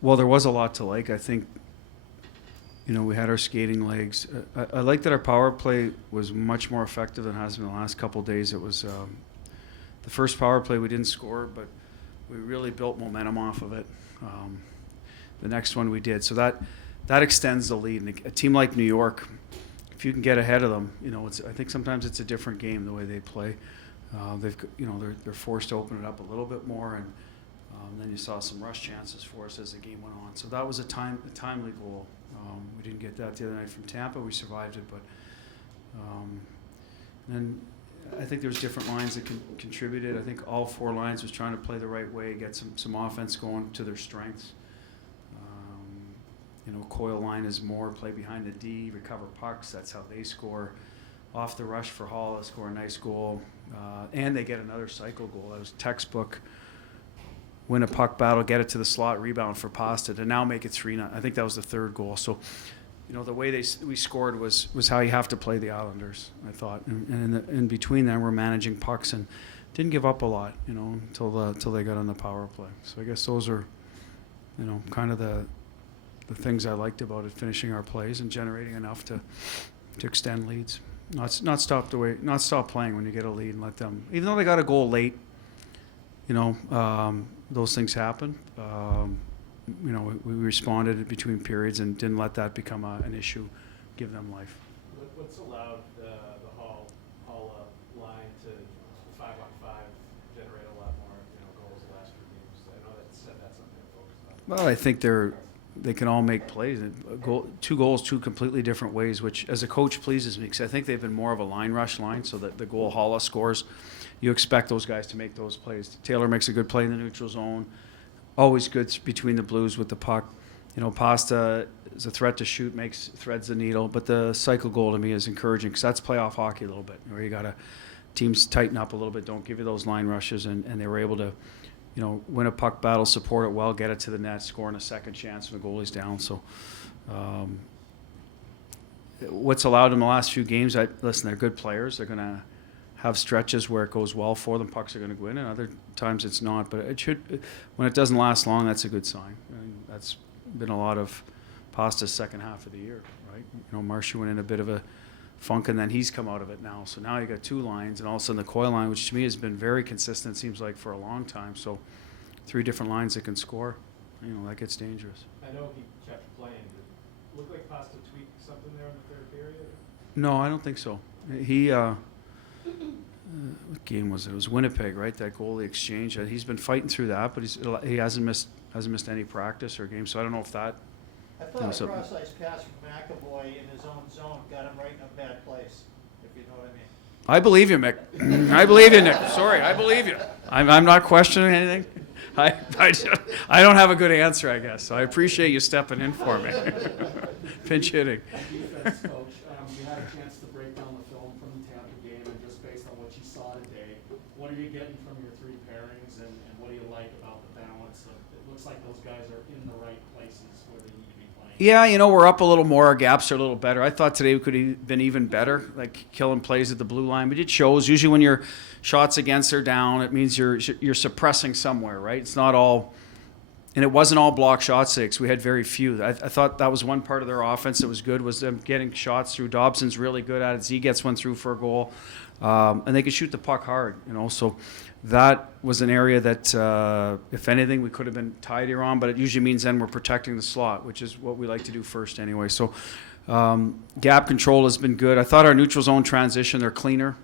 Well, there was a lot to like. I think, we had our skating legs. I like that our power play was much more effective than it has been the last couple of days. It was the first power play we didn't score, but we really built momentum off of it. The next one we did. So that extends the lead. And a team like New York, if you can get ahead of them, I think sometimes it's a different game the way they play. They're forced to open it up a little bit more, and then you saw some rush chances for us as the game went on. So that was a timely goal. We didn't get that the other night from Tampa. We survived it, but then I think there was different lines that contributed. I think all four lines was trying to play the right way, get some offense going to their strengths. Coil line is more play behind the D, recover pucks. That's how they score. Off the rush for Hall, score a nice goal, and they get another cycle goal. That was textbook. Win a puck battle, get it to the slot, rebound for Pasta to now make it 3-0. I think that was the third goal. So, the way we scored was how you have to play the Islanders, I thought. And in between them, we're managing pucks and didn't give up a lot, until they got on the power play. So I guess those are, kind of the things I liked about it, finishing our plays and generating enough to extend leads. Not stop playing when you get a lead and let them. Even though they got a goal late, those things happen. We responded between periods and didn't let that become an issue. Give them life. What's allowed the Hall line to 5-on-5 generate a lot more goals the last few games? I know that's something to focus on. Well, I think they can all make plays. Two goals, two completely different ways, which as a coach pleases me because I think they've been more of a line rush line, so that the goal Halla scores, you expect those guys to make those plays. Taylor makes a good play in the neutral zone, always good between the Blues with the puck. Pasta is a threat to shoot, threads the needle, but the cycle goal to me is encouraging because that's playoff hockey a little bit, where you got to teams tighten up a little bit, don't give you those line rushes, and they were able to win a puck battle, support it well, get it to the net, score in a second chance when the goalie's down. So what's allowed in the last few games, they're good players. They're going to have stretches where it goes well for them. Pucks are going to go in, and other times it's not. But it should, when it doesn't last long, that's a good sign. That's been a lot of Pasta's second half of the year, right? Marshy went in a bit of a funk, and then he's come out of it now. So now you got two lines, and all of a sudden the Coil line, which to me has been very consistent, seems like for a long time. So three different lines that can score, that gets dangerous. I know he kept playing. Did it look like Pasta tweaked something there in the third period? No, I don't think so. He, what game was it? It was Winnipeg, right? That goalie exchange. He's been fighting through that, but he hasn't missed any practice or games. So I don't know if that. I thought a cross-ice pass from McAvoy in his own zone got him right in a bad place, if you know what I mean. I believe you, Mick. I believe you, Nick. Sorry, I believe you. I'm not questioning anything. I don't have a good answer, I guess. So I appreciate you stepping in for me. Pinch hitting. Defense coach, you had a chance to break down the film from the Tampa game, and just based on what you saw today, what are you getting from your three pairings, and what do you like about the balance? It looks like those guys are in the right places where they need to be playing. Yeah, we're up a little more. Our gaps are a little better. I thought today we could have been even better, like killing plays at the blue line. But it shows. Usually when your shots against are down, it means you're suppressing somewhere, right? It's not all, and it wasn't all block shot stakes. We had very few. I thought that was one part of their offense that was good, was them getting shots through. Dobson's really good at it. Z gets one through for a goal. And they could shoot the puck hard, So that was an area that, if anything, we could have been tidier on, but it usually means then we're protecting the slot, which is what we like to do first anyway. So gap control has been good. I thought our neutral zone transition, they're cleaner.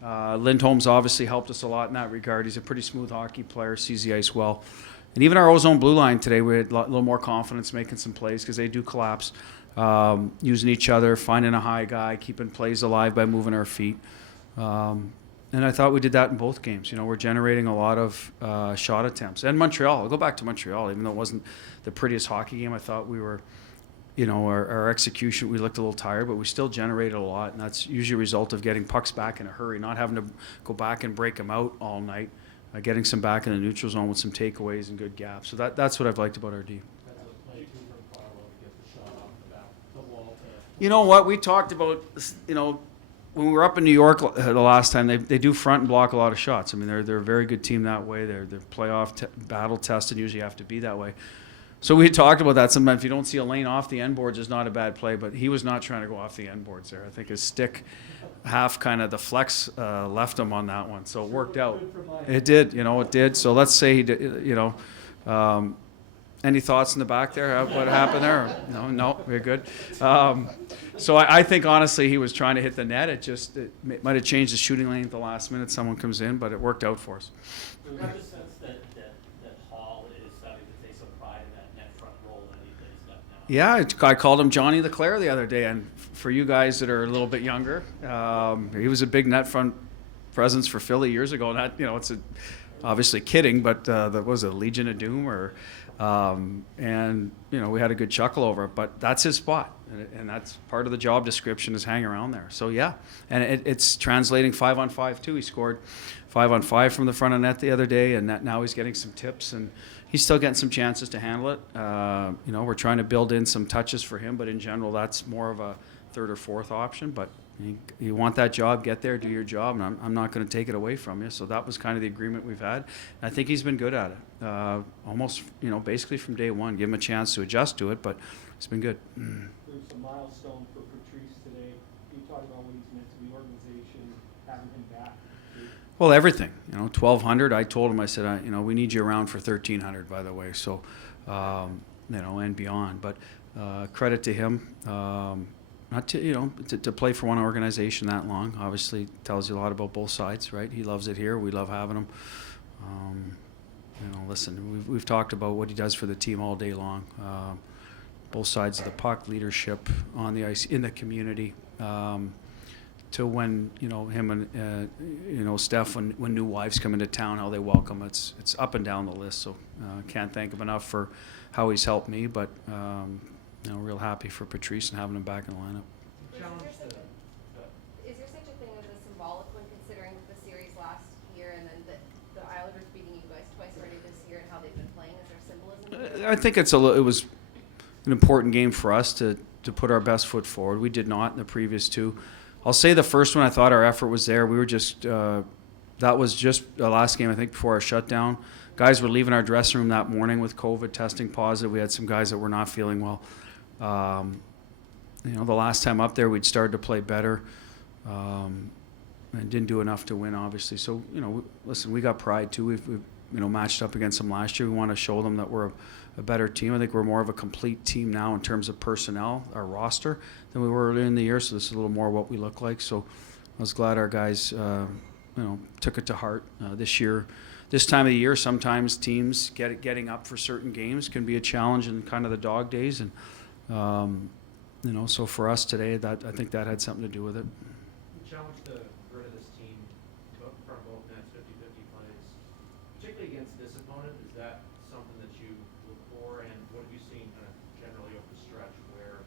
Lindholm's obviously helped us a lot in that regard. He's a pretty smooth hockey player, sees the ice well. And even our ozone blue line today, we had a little more confidence making some plays because they do collapse, using each other, finding a high guy, keeping plays alive by moving our feet. And I thought we did that in both games. We're generating a lot of shot attempts. And Montreal, I'll go back to Montreal, even though it wasn't the prettiest hockey game. I thought we were, our execution, we looked a little tired, but we still generated a lot. And that's usually a result of getting pucks back in a hurry, not having to go back and break them out all night, getting some back in the neutral zone with some takeaways and good gaps. So that's what I've liked about our D. You know what? We talked about, when we were up in New York the last time, they do front and block a lot of shots. I mean, they're a very good team that way. They're playoff battle tested. Usually have to be that way. So we talked about that. Sometimes if you don't see a lane off the end boards, it's not a bad play. But he was not trying to go off the end boards there. I think his stick, half kind of the flex left him on that one. So it worked out. It did. It did. So let's say he did. Any thoughts in the back there? What happened there? No, we're good. So I think honestly he was trying to hit the net. It might have changed the shooting lane at the last minute. Someone comes in, but it worked out for us. Do you have the sense that Hall is starting to take some pride in that net front role that he's got now? Yeah, I called him Johnny the Clare the other day, and for you guys that are a little bit younger, he was a big net front presence for Philly years ago. And that, it's obviously kidding, but that was a Legion of Doom and we had a good chuckle over it, but that's his spot, and that's part of the job description is hang around there. So yeah, and it's translating 5-on-5 too. He scored 5-on-5 from the front of net the other day, and now he's getting some tips, and he's still getting some chances to handle it. We're trying to build in some touches for him, but in general, that's more of a third or fourth option. But you want that job, get there, do your job, and I'm not going to take it away from you. So that was kind of the agreement we've had. And I think he's been good at it, almost, basically from day one. Give him a chance to adjust to it, but he's been good. There's a milestone for Patrice today. Can you talk about what he's meant to the organization, having him back? Well, everything. 1,200. I told him, I said, we need you around for 1,300, by the way. So, and beyond. But credit to him. Not to play for one organization that long, obviously tells you a lot about both sides, right? He loves it here. We love having him. Listen, we've talked about what he does for the team all day long. Both sides of the puck, leadership on the ice, in the community. To when him and Steph, when new wives come into town, how they welcome. It's up and down the list. So can't thank him enough for how he's helped me, but. Real happy for Patrice and having him back in the lineup. Is there such a thing as a symbolic when considering the series last year and then the Islanders beating you guys twice already this year and how they've been playing? Is there symbolism? I think it was an important game for us to put our best foot forward. We did not in the previous two. I'll say the first one, I thought our effort was there. We were just that was just the last game, I think, before our shutdown. Guys were leaving our dressing room that morning with COVID, testing positive. We had some guys that were not feeling well. The last time up there, we'd started to play better and didn't do enough to win, obviously. So, listen, we got pride too. We've matched up against them last year. We want to show them that we're a better team. I think we're more of a complete team now in terms of personnel, our roster, than we were earlier in the year. So this is a little more what we look like. So I was glad our guys, took it to heart this year. This time of the year, sometimes teams getting up for certain games can be a challenge in kind of the dog days, and so for us today, I think that had something to do with it. The challenge to rid of this team from both nets, 50-50 plays, particularly against this opponent, is that something that you look for, and what have you seen kind of generally over the stretch where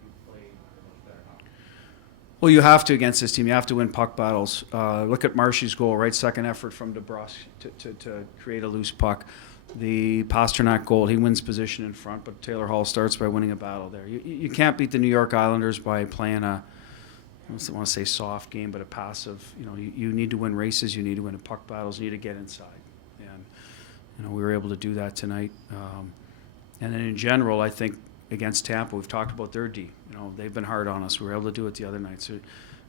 you've played much better hockey? Well, you have to against this team. You have to win puck battles. Look at Marshy's goal, right? Second effort from DeBrusque to create a loose puck. The Pasternak goal, he wins position in front, but Taylor Hall starts by winning a battle there. You can't beat the New York Islanders by playing I don't want to say soft game, but a passive. You need to win races. You need to win puck battles. You need to get inside. And, we were able to do that tonight. And then in general, I think against Tampa, we've talked about their D. They've been hard on us. We were able to do it the other night. So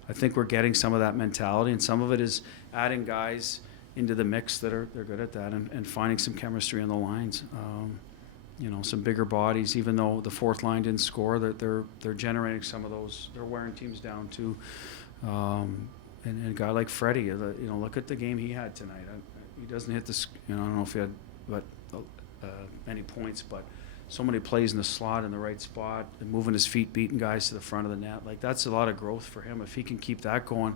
I think we're getting some of that mentality, and some of it is adding guys into the mix they're good at that, and finding some chemistry on the lines. Some bigger bodies, even though the fourth line didn't score, they're generating some of those. They're wearing teams down too. And a guy like Freddie, look at the game he had tonight. He doesn't hit this. I don't know if he had many points, but so many plays in the slot in the right spot, and moving his feet, beating guys to the front of the net. Like, that's a lot of growth for him. If he can keep that going,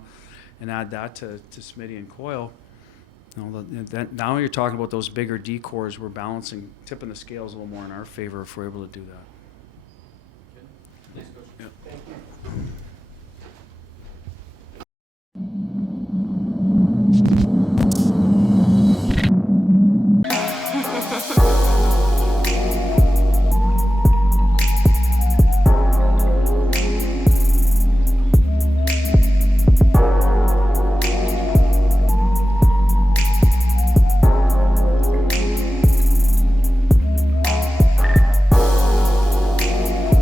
and add that to Smitty and Coyle. Now you're talking about those bigger D-cores. We're tipping the scales a little more in our favor if we're able to do that. Let's go